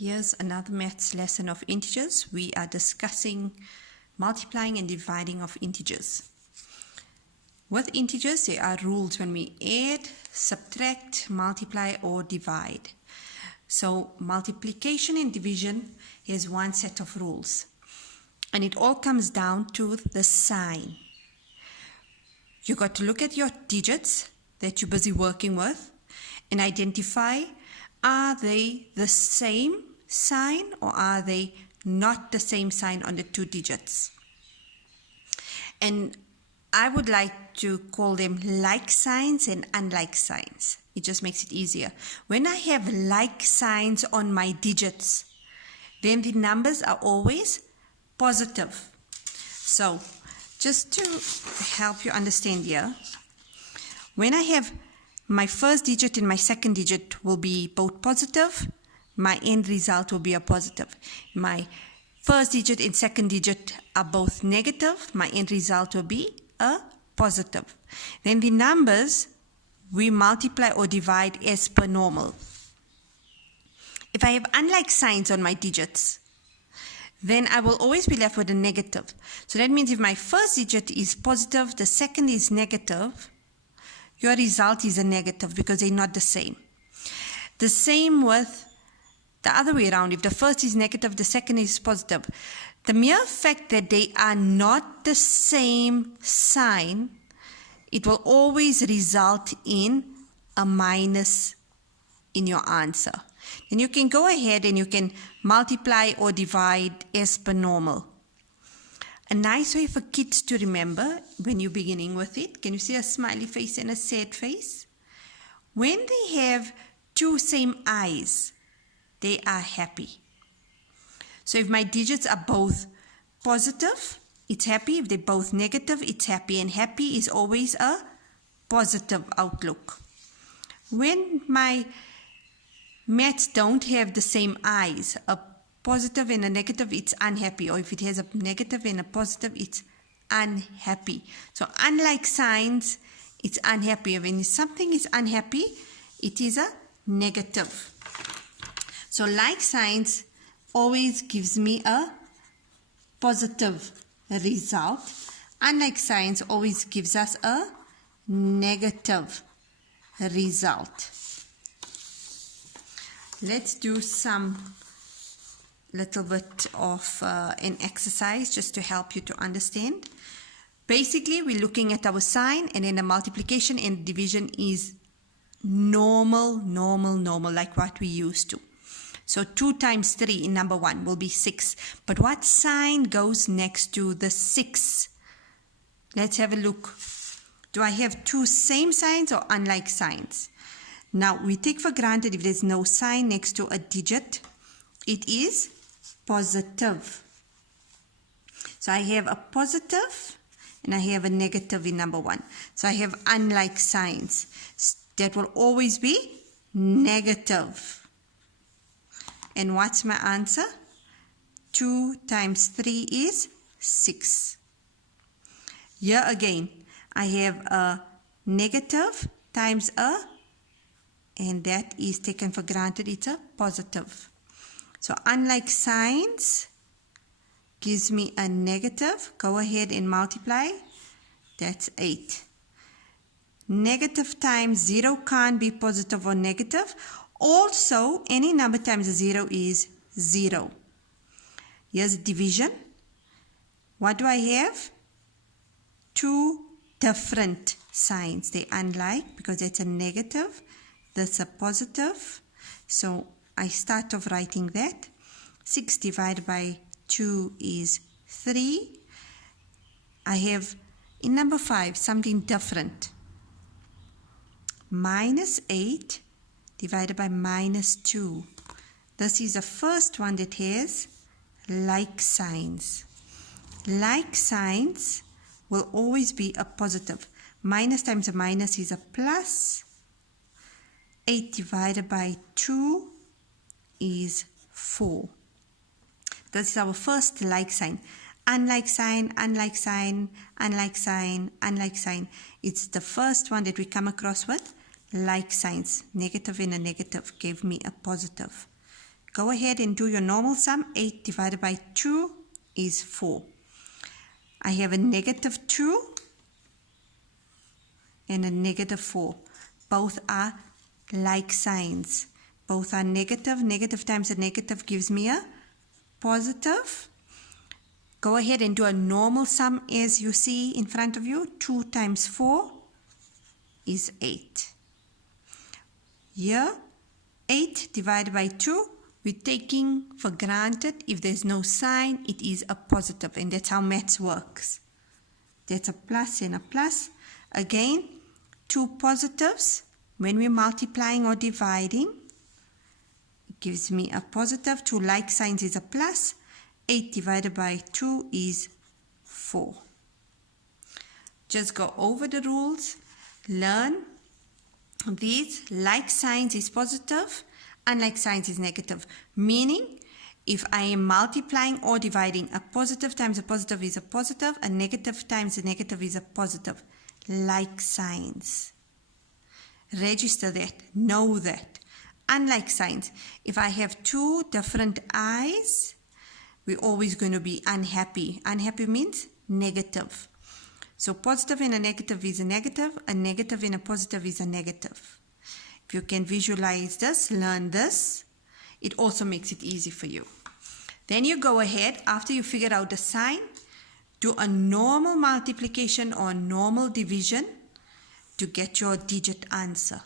Here's another maths lesson of integers. We are discussing multiplying and dividing of integers. With integers, there are rules when we add, subtract, multiply, or divide. So multiplication and division is one set of rules. And it all comes down to the sign. You got to look at your digits that you're busy working with and identify, are they the same sign or are they not the same sign on the two digits? And I would like to call them like signs and unlike signs. It just makes it easier. When I have like signs on my digits, then the numbers are always positive. So just to help you understand here, when I have my first digit and my second digit will be both positive, my end result will be a positive. My first digit and second digit are both negative, my end result will be a positive. Then the numbers we multiply or divide as per normal. If I have unlike signs on my digits, then I will always be left with a negative. So that means if my first digit is positive, the second is negative, your result is a negative because they're not the same. The same with the other way around. If the first is negative, the second is positive. The mere fact that they are not the same sign, it will always result in a minus in your answer. Then you can go ahead and you can multiply or divide as per normal. A nice way for kids to remember when you're beginning with it, can you see a smiley face and a sad face? When they have two same eyes, they are happy. So if my digits are both positive, it's happy. If they're both negative, it's happy. And happy is always a positive outlook. When my maths don't have the same eyes, a positive and a negative, it's unhappy. Or if it has a negative and a positive, it's unhappy. So unlike signs, it's unhappy. When something is unhappy, it is a negative. So like signs always gives me a positive result. Unlike signs always gives us a negative result. Let's do some little bit of an exercise just to help you to understand. Basically, we're looking at our sign, and then the multiplication and division is normal, like what we used to. So 2 times 3 in number 1 will be 6. But what sign goes next to the 6? Let's have a look. Do I have two same signs or unlike signs? Now, we take for granted if there's no sign next to a digit, it is positive. So I have a positive and I have a negative in number 1. So I have unlike signs. That will always be negative. And what's my answer? 2 times 3 is 6. Here again, I have a negative times a, and that is taken for granted, it's a positive. So unlike signs gives me a negative. Go ahead and multiply. That's 8. Negative times 0 can't be positive or negative. Also, any number times a 0 is 0. Here's division. What do I have? 2 different signs. They're unlike because it's a negative. That's a positive. So I start off writing that. 6 divided by 2 is 3. I have in number 5 something different. Minus 8 divided by minus 2. This is the first one that has like signs. Like signs will always be a positive. Minus times a minus is a plus. 8 divided by 2 is 4. This is our first like sign. Unlike sign, unlike sign, unlike sign, unlike sign. It's the first one that we come across with. Like signs, negative and a negative gave me a positive. Go ahead and do your normal sum. 8 divided by 2 is 4. I have a negative 2 and a negative 4. Both are like signs. Both are negative. Negative times a negative gives me a positive. Go ahead and do a normal sum as you see in front of you. 2 times 4 is 8. Here, 8 divided by 2, we're taking for granted if there's no sign, it is a positive, and that's how maths works. That's a plus and a plus. Again, 2 positives. When we're multiplying or dividing, it gives me a positive. 2 like signs is a plus. 8 divided by 2 is 4. Just go over the rules, learn these. Like signs is positive, unlike signs is negative. Meaning, if I am multiplying or dividing, a positive times a positive is a positive, a negative times a negative is a positive. Like signs. Register that, know that. Unlike signs, if I have 2 different eyes, we're always going to be unhappy. Unhappy means negative. So positive and a negative is a negative and a positive is a negative. If you can visualize this, learn this, it also makes it easy for you. Then you go ahead, after you figure out the sign, do a normal multiplication or normal division to get your digit answer.